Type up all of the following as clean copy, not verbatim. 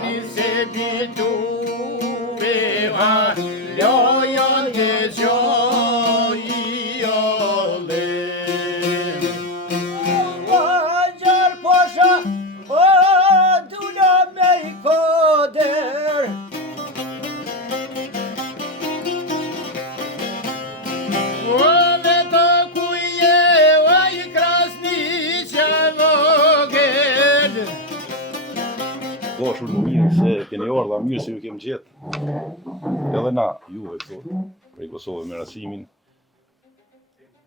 tani se ditove va lojan ke gjoj ole. Gjar posha o dula me I koder. Po, shumë më mirë se keni ardha mirë se ju kemë gjetë. Edhe na, juve këtu, prej Kosovë me rasimin.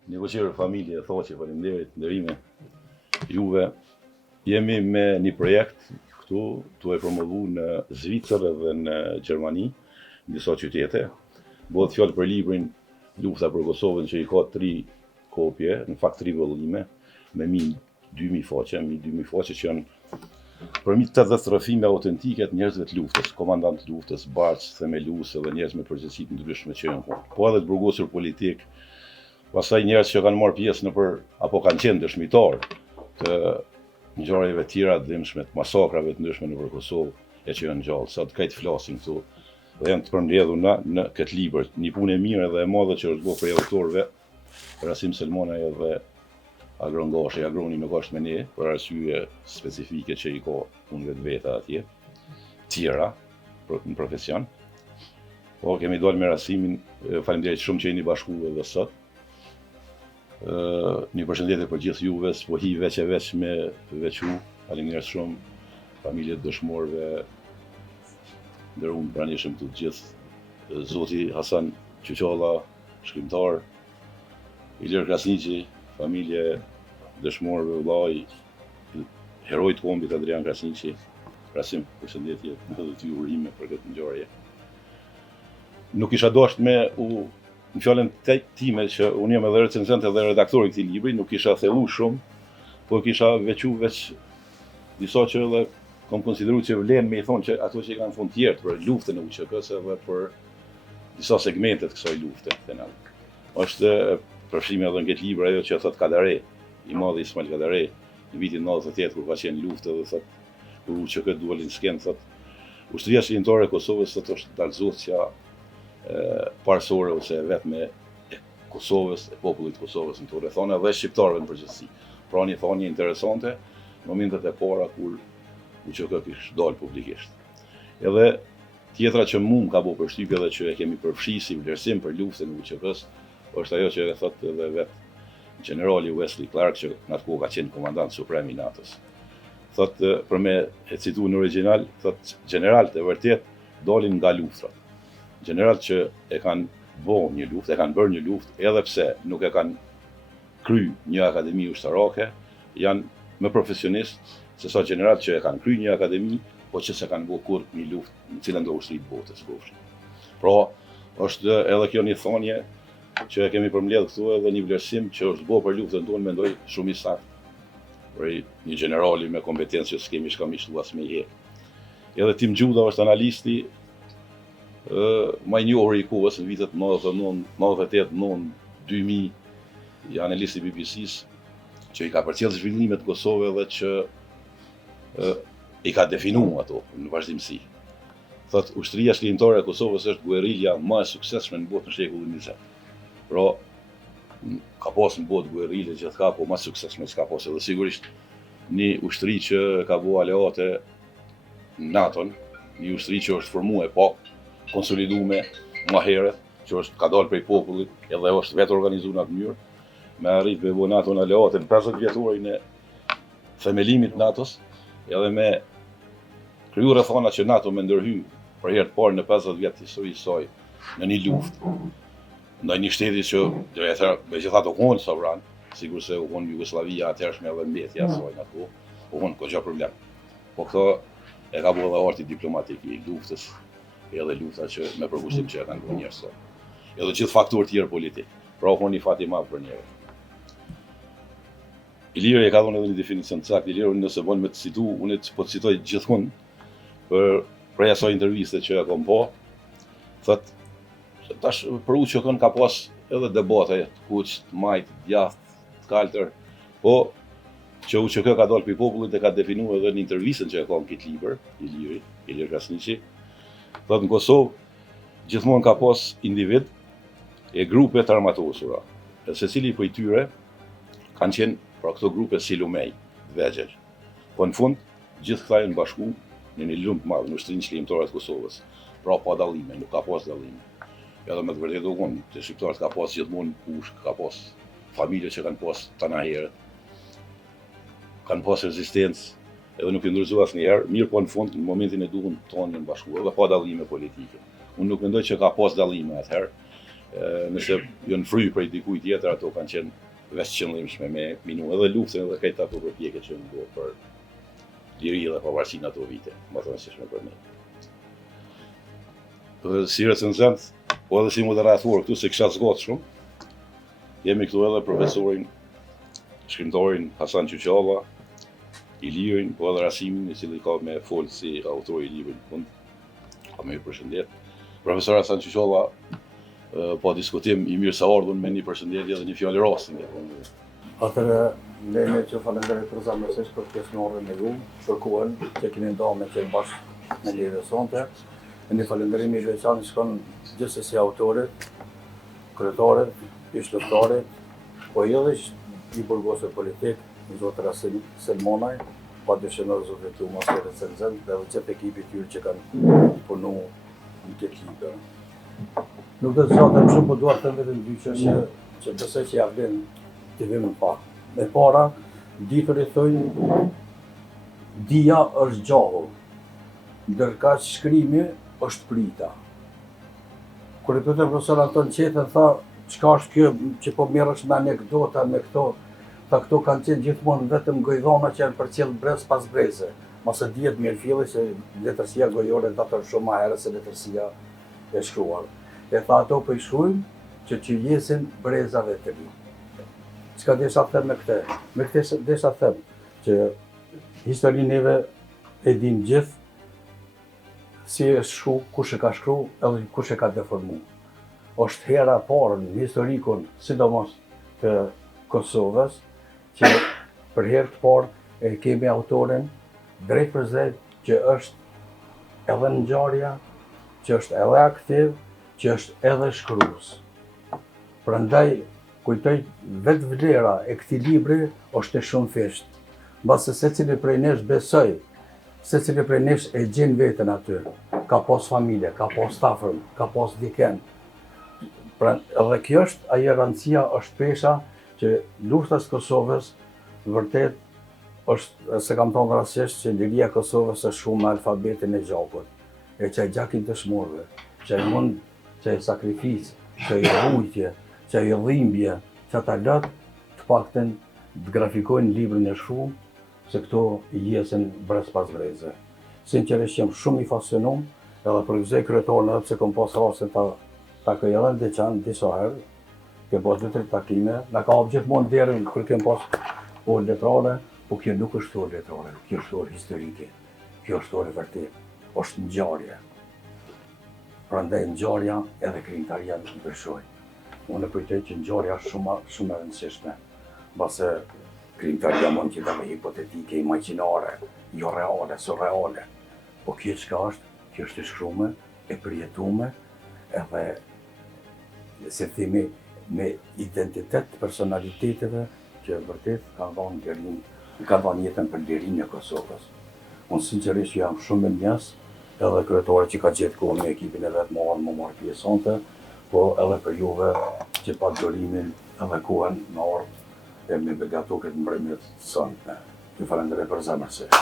Një qoqërë familje e thoqe, faleminderit, nderime. Juve, jemi me një projekt këtu, tu e promovu në Zvicër dhe në Gjermani, në disa qytete. Bëhet fjalë për librin Lufta për Kosovën që I ka 3 kopje, në fakt 3 vëllime, me 2000 faqe, 2000 faqe që janë përmi 80 rrëfime autentike të njerëzve të luftës, komandant të luftës, barç, themelues dhe njerëz me përgjegjësi të ndryshme që janë. Po edhe të burgosur politik, pastaj njerëz që kanë marrë pjesë nëpër apo kanë qenë dëshmitar të ngjarjeve tjera të dëmshme, të masakrave të ndryshme nëpër Kosovë, e që janë gjallë. Sot këtë flasim këtu dhe janë të përmbledhur në këtë libër, një punë e mirë dhe e madhe që është bërë për autorëve, Rasim Selmanaj dhe Agron Gashi. Agroni nuk është me ne, për arsye specifike që I ka punëve të veta atje, tjera, në profesion. Po, kemi dalë me Rasimin, faleminderit shumë që jeni bashku edhe sot. Një përshëndetje për gjithë juve, s'po hi veç e veç me veçu, faleminderit shumë, familjet dëshmorëve, ndërun pranishëm të gjithë, Zoti Hasan Qyqalla, shkrimtar, Ilir Krasniqi, familje dëshmorëve vllai, heroi të kombit Adrian Krasniqi. Rasim, përshëndetje edhe ty urime për këtë ngjarje. Nuk isha dashur me në fjalën time që unë jam edhe recenzent edhe redaktor I këtij libri, nuk isha thellu shumë, po kisha veçu veç disa që edhe kam konsideruar që vlen me I thonë që ato që I kanë fund tjerë për luftën e UÇK-s edhe për disa segmente të kësaj lufte penal. Është përfshime edhe në këtë libër ajo që thot Kadare, I madhi Ismail Kadare, në vitin 98 kur ka qenë luftë dhe thot kur UÇK dualin sken, thot ushtria shqiptare e Kosovës sot është dalëzuesja parësore ose vetme e Kosovës, e popullit të Kosovës në të rrethana dhe shqiptarëve në përgjithësi. Pra një thonje interesante në momentet e para kur UÇK kishte dalë publikisht. Edhe tjetra që mua ka bërë përshtypje dhe që e kemi përfshi si vlerësim për luftën e UÇK-s, është ajo që e thot edhe vetë generali Wesley Clark, që në atë kohë ka qenë komandant suprem I NATO-s. Thot, për me e citu në original, thot, generalët e vërtet dalin nga luftrat. Generalët që e kanë bërë një luftë, e kanë bërë një luftë, edhe pse nuk e kanë kry një akademi ushtarake, janë më profesionistë se sa generalët që e kanë kry një akademi, po që se kanë bërë kur një luftë në cilën do ushtrit botës. Pra, është edhe kjo një thonje që e kemi përmbledhur këtu edhe një vlerësim që është bërë për luftën tonë, mendoj shumë I saktë. Për një generali me kompetencë që s'kemi shkam I shtu as me herë. Edhe Tim Gjuda është analisti më I njohur I kohës në vitet 99, 98, 99, 2000, I analisti I BBC-s që I ka përcjellë zhvillimet të Kosovës dhe që I ka definuar ato në vazhdimsi. Thot, ushtria shqiptare e Kosovës është guerilja më e suksesshme në botë në shekullin 20. Pra, ka pas në botë guerile gjithka, po më suksesshme s'ka pas edhe sigurisht një ushtri që ka bërë aleate në NATO-n, një ushtri që është formuar pa konsoliduar më herët, që është ka dalë prej popullit, edhe është vetë organizuar në atë mënyrë, me arrit me bërë NATO në aleate në 50 vjetorin e themelimit NATO-s, edhe me kryu rrethana që NATO me ndërhy për herë të parë në 50 vjet të historisë saj në një luftë ndaj një shteti që megjithatë u kon sovran, sigur se u kon Jugosllavia atëhershme edhe mbetja e saj në atë, u kon kogja problem. Po këto e ka bërë edhe arti diplomatik I luftës, edhe lufta që me përkushtim që e kanë bërë njerëz sot. Edhe gjithë faktorë tjerë politik. Pra u kon një fat I madh për njerëz. Iliri e ka dhënë edhe një definicion të saktë. Iliri nëse von me të citu, unë po të citoj gjithmonë për asaj interviste që e kam po, thot se tash për UÇK-n ka pas edhe debate të kuq, të majt, djathtë, të kaltër, po që UÇK ka dalë për popullit dhe ka definuar edhe në intervistën që e ka në këtë libër, Ilir Krasniqi, thotë në Kosovë gjithmonë ka pas individ e grupe të armatosura. E secili prej tyre kanë qenë pra këto grupe silumej, vegjël. Po në fund gjithë këta janë bashku në një lumë të madh në Ushtrinë Çlirimtare të Kosovës. Pra pa dallime, nuk ka pas dallime. Edhe me të vërtetë u konë, të shqiptarët ka pas gjithmonë kush, ka pas familje që kanë pas tana herët, kanë pas rezistencë, edhe nuk i ndërzuar asnjëherë, mirë po në fund, në momentin e duhur tonë janë bashkuar edhe pa dallime politike. Unë nuk mendoj që ka pas dallime atëherë, nëse janë fry prej dikujt tjetër, ato kanë qenë veç qëllimshme me minu edhe luftën edhe këtë ato përpjekje që në për liri dhe pavarësinë ato vite, më të rëndësishme për ne. Si recenzent, po edhe si moderator këtu se kisha zgjat shumë, jemi këtu edhe profesorin, shkrimtarin Hasan Qyqalla, Ilirin, po edhe Rasimin, i cili ka me folë si autori i librit në fund. Ka me përshëndet. Profesor Hasan Qyqalla, po diskutim i mirë sa ardhun me një përshëndetje dhe një fjalë rastin. Atëre, lejme që falenderoj për zamërsisht për pjesëmarrjen e ju, për kohën që keni ndarë me qenë bashkë me lidhje sonte. Një falenderim i veçantë shkon gjithsesi autorit, kryetarit, ish-luftarit, po edhe i burgosur politik, zotë Rasim Selmonaj, pa dëshënor zotë të umas e recenzent dhe gjithë ekipi tyre që kanë punu në këtë libër. Nuk do të zgjatem shumë, po dua të them vetëm dy çështje që besoj që ja vlen të vëmë në pak. Me para, ditër i thojnë, dia është gjahull, ndërka shkrimi është prita. Kur e pyetëm profesor Anton Qetën, tha, çka është kjo që po merresh me anekdota me këto, tha këto kanë qenë gjithmonë vetëm gojdhona që janë përcjell brez pas breze. Mos e dihet mirë filli se letërsia gojore daton shumë më herët se letërsia e shkruar. E tha ato po i shkruajnë që jesin brezave të ri. Çka desha të them me këtë? Me këtë desha të them që historinë neve e din gjithë si e shkru, kush e ka shkru edhe kush e ka deformu. Është hera e parë në historikun, sidomos të Kosovës, që për herë të parë e kemi autorin drejt për drejt që është edhe në ngjarje, që është edhe aktiv, që është edhe shkrues. Prandaj kujtoj vetë vlera e këtij libri është e shumë fisht. Mbase secili prej nesh besoj, secili prej nesh e gjen veten aty. Ka pas familje, ka pas stafërm, ka pas diken. Pra edhe kjo është ajo rëndësia, është pesha që lufta e Kosovës vërtet është, se kam thonë rastisht, që liria e Kosovës është shumë me alfabetin e gjakut, e që e gjakin të shmurve, që e mund, që e sakrificë, që e rujtje, që e dhimbje, që ata lëtë të pakten të grafikojnë librin e shkruar, se këto jesin brez pas breze. Sinqerisht jam shumë i fascinuar, edhe për gëzej kryetarën edhe pse kam pas rastin ta këj edhe në Deçan disa herë, kem pas 2-3 takime, na ka hap gjithmonë derën kur kem pas orë letrare, po kjo nuk është orë letrare, kjo është orë historike, kjo është orë vërtet, është ngjarje. Prandaj ngjarja edhe krijimtaria ndryshojnë. Unë kujtoj që ngjarja është shumë e rëndësishme, mbase krijimtaria mund të jetë hipotetike, imagjinare, jo reale, surreale. Po kjo çka është? Kjo është e shkruar, e përjetuar, edhe se themi me identitet të personaliteteve që vërtet kanë dhënë jetën për lirinë e Kosovës. Unë sinqerisht jam shumë mirënjohës, edhe kryetari që ka gjetë kohën me ekipin e vet më marrë pjesë sonte, po edhe për juve që pa durimin edhe kohën më ardh e me begatu këtë mbrëmje të sonte. Ju falenderoj për zemërsisht.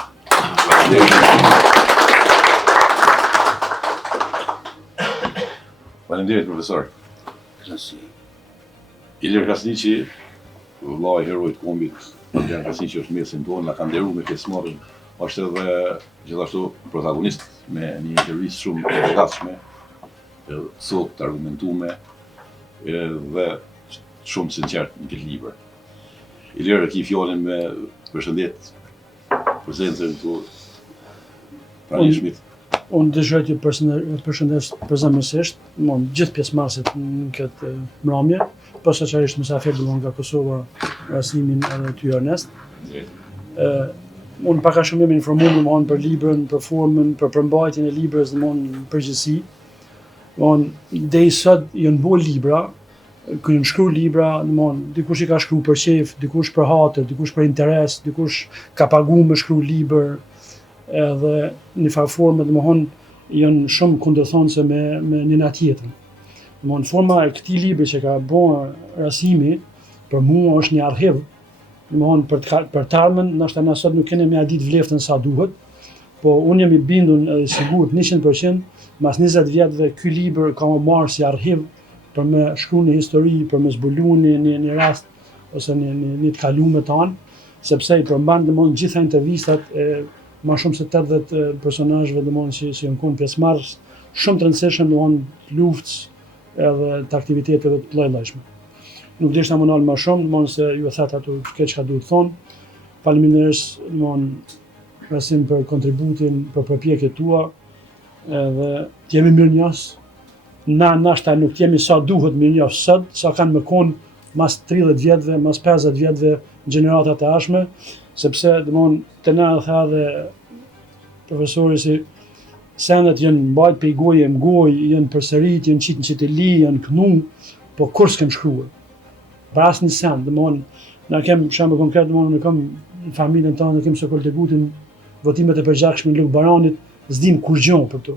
Faleminderit profesor. Ilir Krasniqi, vëllai i heroit kombit, Ilir Krasniqi është mesin tonë, na ka nderuar me pjesëmarrjen. Është edhe gjithashtu protagonist me një intervistë shumë e lezetshme, sot të argumentuar dhe shumë sinqert në këtë libër. Ilir, ki fjalën me përshëndet prezencën këtu pranë Shmit. Unë dëshiroj t'ju përshëndes përzemërsisht, gjithë pjesëmarrësit në këtë mbrëmje, posaçërisht mysafirët nga Kosova, Rasimin edhe ty Ernest. Unë pak a shumë jam informuar domthonë për librën, për formën, për përmbajtjen e librës domthonë në përgjithësi. Domthonë deri sot janë bërë libra, ku janë shkruar libra, domthonë dikush i ka shkruar për qejf, dikush për hatër, dikush për interes, dikush ka paguar me shkruar libër, edhe në farë forme domthonë janë shumë kundërthonëse me njëna tjetrën. Domthonë forma e këtij libri që ka bërë Rasimi për mua është një arhiv. Domthonë për të ardhmen, ndoshta na sot nuk kemi më ditë vleftën sa duhet, po unë jam i bindur edhe sigurt 100% mas 20 vjetëve ky libër ka më marrë si arhiv për me shkruar një histori, për me zbuluar një rast ose një të kaluar tonë, sepse i përmban domthonë gjitha intervistat e më shumë se 80 personazheve domthonë që janë qenë pjesëmarrës shumë të rëndësishëm domthonë luftës edhe të aktiviteteve të lloj-llojshme. Nuk desha më nal më shumë, domthonë se ju e thatë ato çka duhet thonë. Faleminderes domthonë Rasim për kontributin, për përpjekjet tua, edhe t'jemi mirënjohës. Na nashta nuk jemi sa duhet mirënjohës sot, sa kanë më konë mas 30 vjetëve, mas 50 vjetëve gjeneratat e ashme, sepse domthonë të na tha dhe profesori si sendet janë mbajt pe goje në gojë, janë përsërit, janë qitë në qiteli, janë kënu, po kur s'kem shkruar. Pra asë një send, domthonë na kem shembull konkret, domthonë ne kam në familjen tonë, ne kem Sokol Degutin, votimet e përgjakshme në Luk Baranit, s'dim kur gjon për to,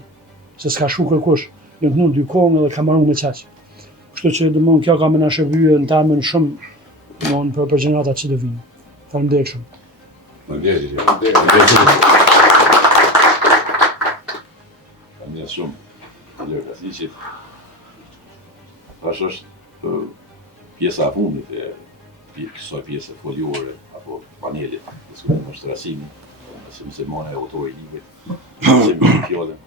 se s'ka shkruar kërkush, janë kënu dy kongë dhe ka marrë me qaq. Kështu që domthonë kjo ka më na shërbyer në termen shumë domthonë për gjeneratat që do vinë. Faleminderit shumë. Faleminderit shumë. Lërë Kasicit. Tash është pjesa e fundit e kësaj pjese foliore apo panelit, diskutim është Rasimi, si mësimone e autori i librit, si më fjallën.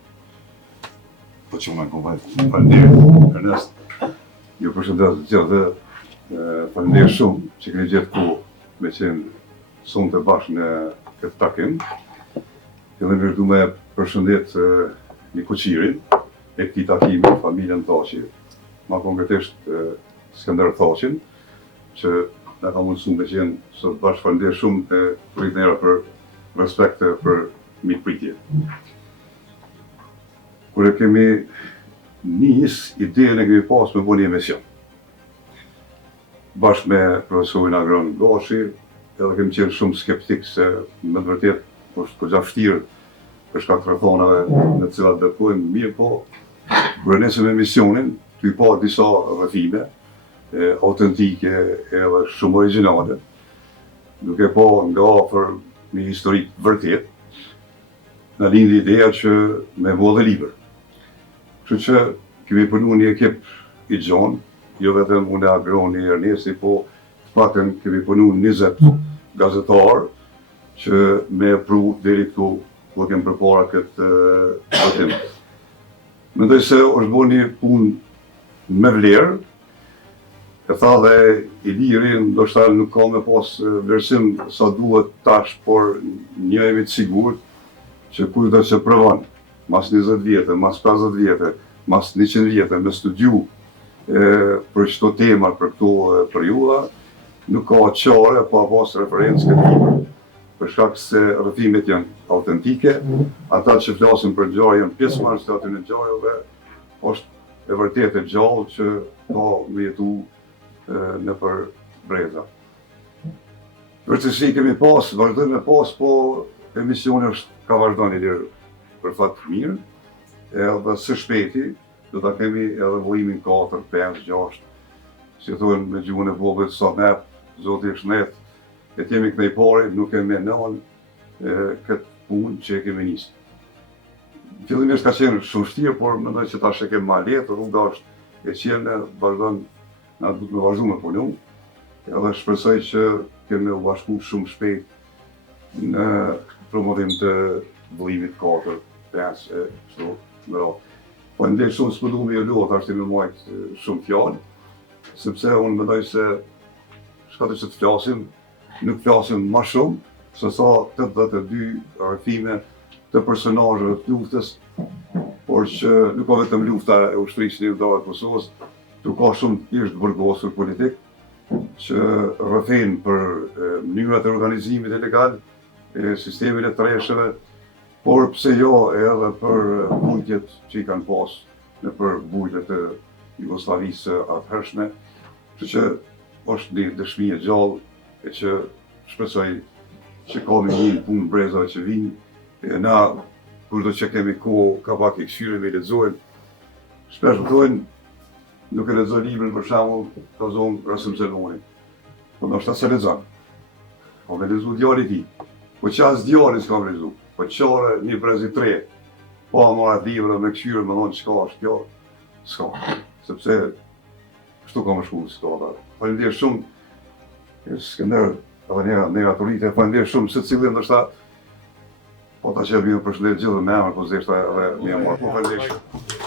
Po që më në kompajt, faleminderit, Ernest, ju përshëndes të gjithë dhe faleminderit shumë që keni gjithë ku me qenë sonë të bashkë në këtë takim. Fillimisht du me përshëndet një kuqirin e këtij takimi, familjen Thaçi, ma konkretisht Skënder Thaqin, që na ka mundësu me qenë sot bashkë. Faleminderit shumë të pritnera për respekt për mikpritje. Kur e kemi nis, ideën e kemi pas me bëni emision. Bashkë me profesorin Agron Gashi, edhe kemi qenë shumë skeptik se me të vërtet është goxha vështirë për shkak të rrethonave në të cilat bërkojmë, mirë po, kur nesëm emisionin, ty pa disa rrëfime autentike edhe shumë origjinale, duke pa nga afër një historik vërtet, na lindi ideja që me bë dhe libër. Kështu që kemi punu një ekip i gjon, jo vetëm unë Agroni Ernesti, po të paktën kemi punu 20 gazetarë që me pru deri këtu ku kemi përpara këtë votim. Mendoj se është bërë një punë me vlerë, e tha dhe Iliri, ndoshta nuk ka me pas vlerësim sa duhet tash, por një jemi të sigurt që kujto që provon, mas 20 vjetë, mas 50 vjetë, mas 100 vjetë, me studiu për çdo tema, për këto periudha, nuk ka qare pa pas referencë këtë libër. Për shkak se rrëfimet janë autentike, ata që flasin për ngjarje janë pjesëmarrës të aty në ngjarjeve, është e vërtet e gjallë që ka me jetu në për breza. Vërtetësi kemi pas, vazhdojmë me pas, po emisioni ka vazhdojnë i lirë për fatë mirë, edhe së shpeti, do ta kemi edhe vëllimin 4, 5, 6, si thonë me gjuhën e vogël, sa mep, zoti është net, e kemi kënej pari, nuk e menon këtë punë që e kemi nisë. Fillimisht ka qenë shumë vështirë, por mendoj që tash e kemi ma lehtë, rruga është e qenë, vazhdon, na duhet me vazhdu me punu, edhe shpresoj që kemi u bashku shumë shpejt në promovim të vëllimit 4, 5, kështu me radhë. Po ndër shumë s'pëdu me ju luat, ashtë i me majtë shumë fjallë, sepse unë mendoj se shkate që të flasim, nuk flasim ma shumë, se sa 82 rrëfime të personazheve të luftës, por që nuk ka vetëm lufta e ushtrisë ligjore të Kosovës, tu ka shumë thjesht burgosur politik, që rrëfejnë për mënyrat e organizimit ilegal, e sistemin e treshëve, por pse jo edhe për bujtjet që i kanë pas në për bujtjet e Jugosllavisë atëhershme, që është një dëshmi e gjallë e që shpresoj që ka me një punë brezave që vinë, e na kurdo që kemi kohë ka pak i këshyre me lexojmë. Shpesh më thonë, nuk e lexoj librin për shembull, ka zonë Rasim Zeloni. Po ndoshta se lexon. Po me lexu djali i tij. Po ças djali s'ka me lexu. Po çore një brez i tre. Po mora libra me këshyre më thonë çka është kjo? S'ka. Sepse kështu ka më shku s'ka. Faleminderit shumë. Skënder, edhe nera turite, faleminderit shumë se cilin ndoshta po ta që vjen përshëndet gjithë me emër, po zeshta edhe me emër. Po faleminderit shumë.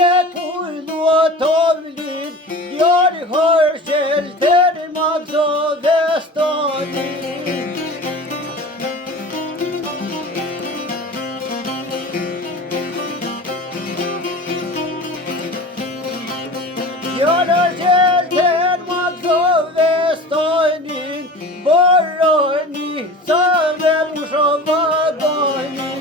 jetuj luatovlin, djali hërshel tërë magzo vestonin. Djali hërshel tërë magzo vestonin, boroni sa me musho vagonin.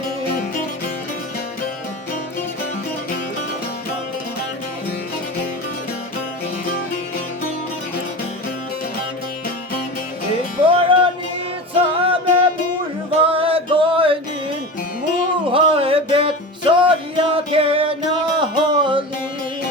Boronica me bush vagonin, muhabet sorja kena holin.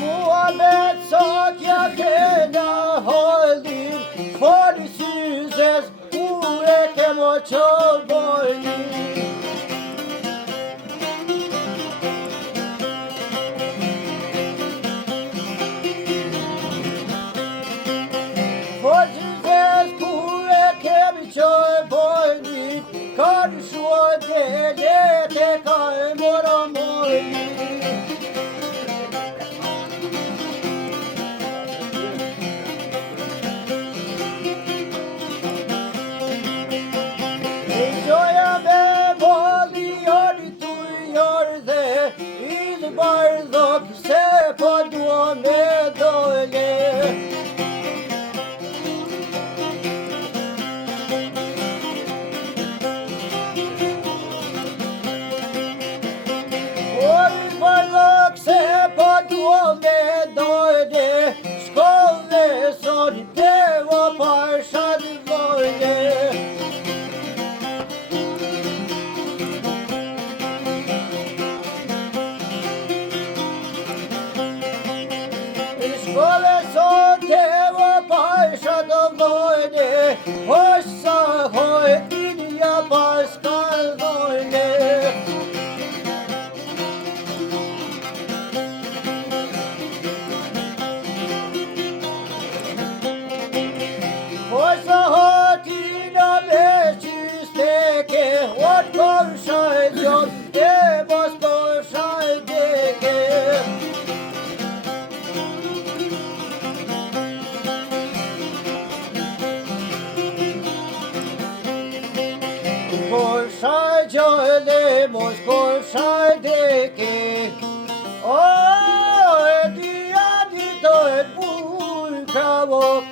Muhabet sorja kena holin, foli syzes u e kemo qobolin. Fortizes ku e kemi qoj bojnit, ka në shuat e lete ka e mora mojnit. E gjoja me voli jori tu jordhe, i në bardhok se po dua me dole. Bardhok se po dua me dole, shkove sot devo parshat vojle. Shkove sot devo parshat vojle, hosa hoj tinja paskal vojle. Hosa hotina me qysteke, ot korshaj gjot, e mos korshaj deke. Korshaj gjole, mos korshaj deke. O, e dia dito e bull kravok.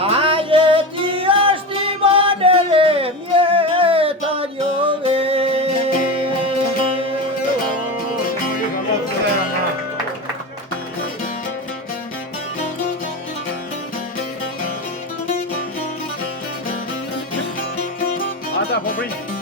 Ajeti është i manere mjeta njove. Ata po prit.